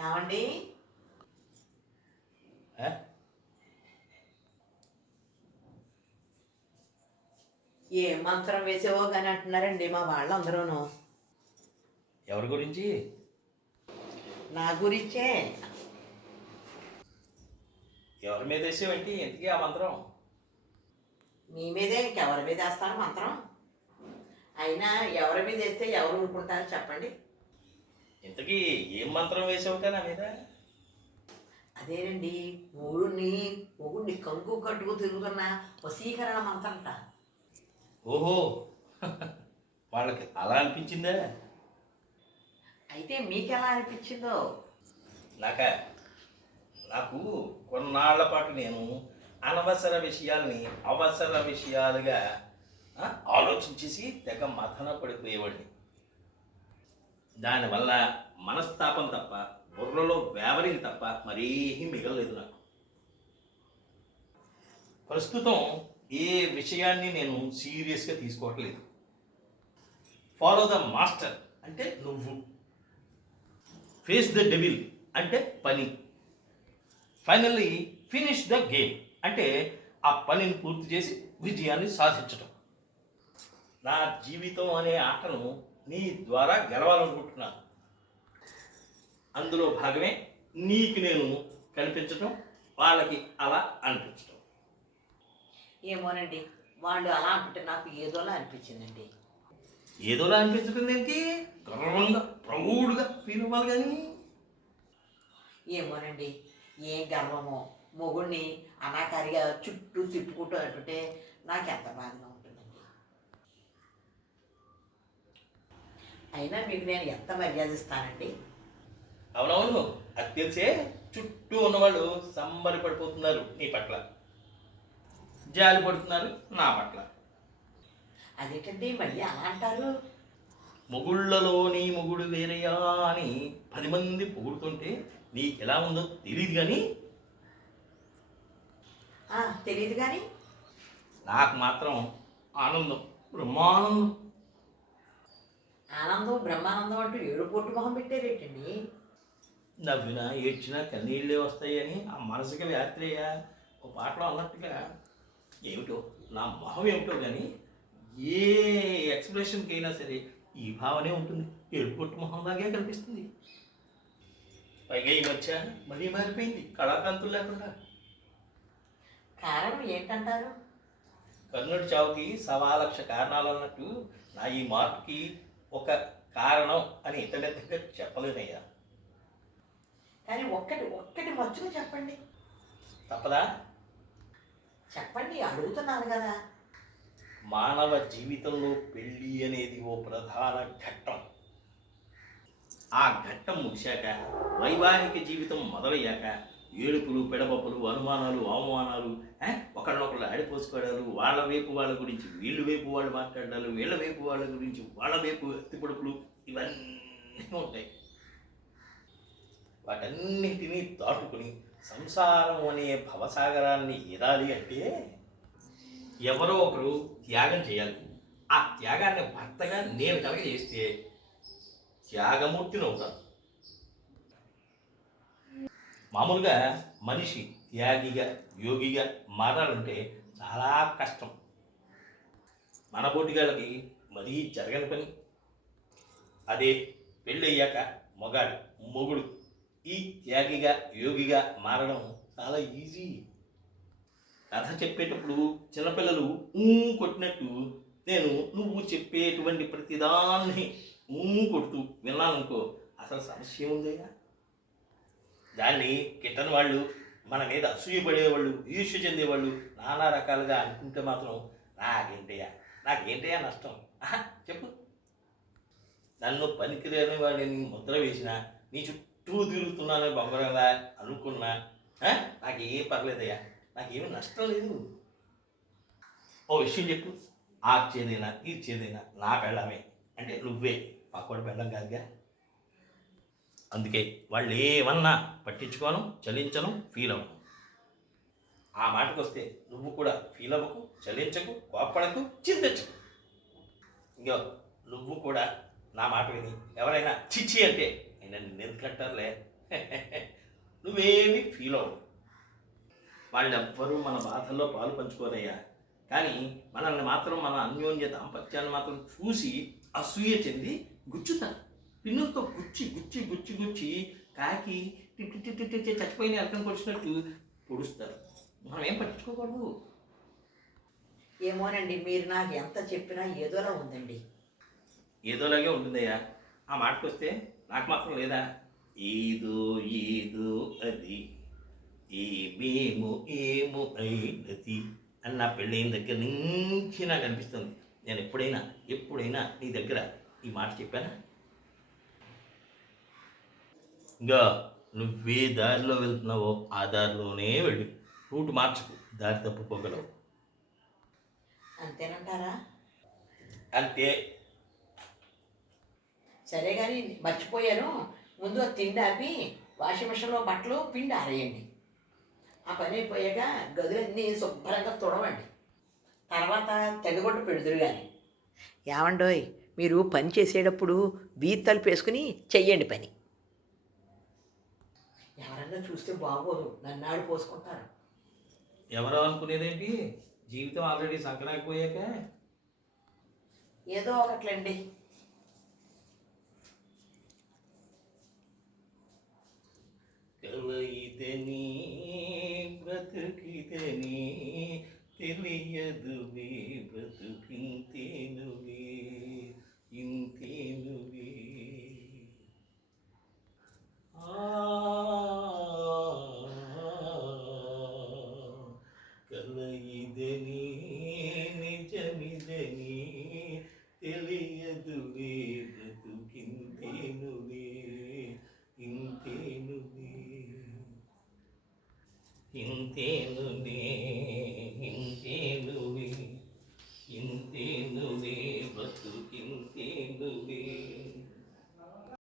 ఏమండి? ఏ? మంత్రం వేసేవో కానీ అంటున్నారండి మా వాళ్ళందరూను. ఎవరి గురించి? నా గురించే. ఎవరి మీద వేసేవేంటి? ఎందుకే ఆ మంత్రం? మీ మీదే ఇంకెవరి మీద వేస్తాను మంత్రం? అయినా ఎవరి మీద వేస్తే ఎవరు ఊరుకుంటారు చెప్పండి. ఇంతకీ ఏం మంత్రం వేసావు నా మీద? అదేనండి మూడుని మొగుడిని కంగు కట్టుకు తిరుగుతున్న వశీకరణ మంత్రంట. ఓహో వాళ్ళకి అలా అనిపించిందా? అయితే మీకెలా అనిపించిందో? నాక నాకు కొన్నాళ్ళ పాటు నేను అనవసర విషయాల్ని అవసర విషయాలుగా ఆలోచించేసి తెగ మథన పడిపోయేవాడిని. దానివల్ల మనస్తాపం తప్ప బుర్రలో వేవరింగ్ తప్ప మరేమీ మిగలలేదు నాకు. ప్రస్తుతం ఏ విషయాన్ని నేను సీరియస్గా తీసుకోవట్లేదు. ఫాలో ద మాస్టర్ అంటే నువ్వు. ఫేస్ ద డెవిల్ అంటే పని. ఫైనల్లీ ఫినిష్ ద గేమ్ అంటే ఆ పనిని పూర్తి చేసి విజయాన్ని సాధించటం. నా జీవితం అనే ఆటను నీ ద్వారా గెలవాలనుకుంటున్నాను అందులో భాగమే నీకు నేను కనిపించటం వాళ్ళకి అలా అనిపించటం. ఏమోనండి వాళ్ళు అలా అంటుంటే నాకు ఏదోలా అనిపించిందండి. ఏదోలా అనిపించుకుంది ఏంటి? గర్వంగా ప్రౌడ్గా ఫీల్ అవ్వాలి కానీ. ఏమోనండి ఏం గర్వమో. మొగుడిని అనాకారిగా చుట్టూ తిప్పుకుంటూ అంటుంటే నాకు ఎంత బాధగా అయినా మీకు నేను ఎంత మర్యాద ఇస్తానండి? అవునవును. అది తెలిసే చుట్టూ ఉన్నవాళ్ళు సంబరి పడిపోతున్నారు నీ పట్ల. జాలి పడుతున్నారు నా పట్ల. అదేంటండి మళ్ళీ అలా అంటారు? మొగుళ్ళలో నీ మొగుడు వేరయ్యా అని పది మంది పొగుడుతుంటే నీకు ఎలా ఉందో తెలియదు కానీ ఆ, తెలియదు కానీ నాకు మాత్రం ఆనందం బ్రహ్మానందం. ఆనందం బ్రహ్మానందం అంటూ ఏడు పొట్టు మొహం పెట్టారేటండి? నవ్వినా ఏడ్చినా కన్నీళ్ళే వస్తాయని ఆ మనసుకి వ్యాత్రేయ ఓ పాటలో అన్నట్టుగా ఏమిటో నా మొహం ఏమిటో కానీ ఏ ఎక్స్ప్రెషన్కి అయినా సరే ఈ భావనే ఉంటుంది. ఏడుపొట్టు మొహం లాగే కనిపిస్తుంది. పైగా ఈ మధ్య మరీ మారిపోయింది. కళాకాంతులు లేకుండా. కారణం ఏంటంటారు? కర్ణుడి చావుకి సవా లక్ష కారణాలు అన్నట్టు నా ఈ మార్పుకి ఒక కారణం అని ఇంటర్నెట్గా చెప్పలేనయ్యా కానీ ఒక్కటి ఒక్కటి మచ్చుగా చెప్పండి. తప్పదా? చెప్పండి అడుగుతున్నాను కదా. మానవ జీవితంలో పెళ్ళి అనేది ఓ ప్రధాన ఘట్టం. ఆ ఘట్టం ముగిశాక వైవాహిక జీవితం మొదలయ్యాక ఏడుపులు పెడపప్పులు అనుమానాలు అవమానాలు ఒకళ్ళొకళ్ళు ఆడిపోసుకోవడాలు వాళ్ళ వైపు వాళ్ళ గురించి వీళ్ళు వైపు వాళ్ళు మాట్లాడాలి వీళ్ళ వైపు వాళ్ళ గురించి వాళ్ళ వైపు ఎత్తిపడుపులు ఇవన్నీ ఉంటాయి. వాటన్నిటినీ దాటుకుని సంసారం అనే భవసాగరాన్ని ఎదాలి అంటే ఎవరో ఒకరు త్యాగం చేయాలి. ఆ త్యాగాన్ని భర్తగా నేను కనుక చేస్తే త్యాగమూర్తిని అవుతాను. మామూలుగా మనిషి త్యాగిగా యోగిగా మారాలంటే చాలా కష్టం. మన బోటిగాళ్ళకి మరీ జరగని పని. అదే పెళ్ళయ్యాక మగాడు మొగుడు ఈ త్యాగిగా యోగిగా మారడం చాలా ఈజీ. కథ చెప్పేటప్పుడు చిన్నపిల్లలు ఊ కొట్టినట్టు నేను నువ్వు చెప్పేటువంటి ప్రతిదాన్ని ఊ కొడుతూ విన్నాననుకో అసలు సమస్య ఏముందయ్యా? దాన్ని కిట్టని వాళ్ళు మన మీద అసూయపడేవాళ్ళు ఈర్ష్య చెందేవాళ్ళు నానా రకాలుగా అనుకుంటే మాత్రం నాకేంటయ్యా? నాకేంటయ్యా నష్టం? చెప్పు. నన్ను పనికిరాని వాడిని ముద్ర వేసిన నీ చుట్టూ తిరుగుతున్నానని బొమ్మరంగా అనుకున్నా నాకు నాకేం పర్లేదయ్యా? నాకేమి నష్టం లేదు. ఓ విషయం చెప్పు. ఆర్చేదైనా ఈర్చేదైనా నా పెళ్ళమే. అంటే నువ్వే. పక్కోడి పెళ్ళం కాదుగా. అందుకే వాళ్ళు ఏమన్నా పట్టించుకోను చలించను ఫీల్ అవ్వను. ఆ మాటకు వస్తే నువ్వు కూడా ఫీల్ అవ్వకు చలించకు కోప్పడకు చింతించకు. ఇంకో నువ్వు కూడా నా మాట విని ఎవరైనా చిచ్చి అంటే నేను నిన్ను ఎందుకంటారులే నువ్వేమి ఫీల్ అవ్వవు. వాళ్ళెవ్వరూ మన బాధల్లో పాలు పంచుకోరయ్యా కానీ మనల్ని మాత్రం మన అన్యోన్య దాంపత్యాన్ని మాత్రం చూసి అసూయ చెంది గుచ్చుతారు. పిన్నులతో గుచ్చి గుచ్చి గుచ్చి గుచ్చి కాకి టిట్టి చచ్చిపోయిన అర్థం పొడిచినట్టు పొడుస్తారు. మనం ఏం పట్టించుకోకూడదు. ఏమోనండి మీరు నాకు ఎంత చెప్పినా ఏదోలా ఉందండి. ఏదోలాగే ఉంటుందయ్యా. ఆ మాటకు వస్తే నాకు మాత్రం లేదా? ఏదో ఏదో అది. ఏమేమో ఏమో అయినది అని నా పెళ్ళైన దగ్గర నుంచి నాకు అనిపిస్తుంది. నేను ఎప్పుడైనా ఎప్పుడైనా నీ దగ్గర ఈ మాట చెప్పానా? ఇంకా నువ్వే దారిలో వెళ్తున్నావో ఆ దారిలోనే వెళ్ళు. రూట్ మార్చకు. దారి తప్పుకోగలవు అంతేనంటారా? అంతే. సరే కానీ మర్చిపోయాను. ముందు తిండి ఆపి వాషింగ్ మిషన్లో బట్టలు పిండి ఆరేయండి. ఆ పని అయిపోయాక గదులన్నీ శుభ్రంగా తుడవండి. తర్వాత తెగగొట్టు పెడుదురు కానీ ఏమండోయ్ మీరు పని చేసేటప్పుడు వీధి తలుపు వేసుకుని చెయ్యండి పని. ఎవరన్నా చూస్తే బాగోదు నన్ను ఆడి పోసుకుంటారు. ఎవరో అనుకునేదేంటి? జీవితం ఆల్రెడీ సంకరాకపోయాక? ఏదో ఒకట్లండి. కలయిదని బ్రతుకిదని తెలియదువే బ్రతుకింతేనువే ఇంతేనువే.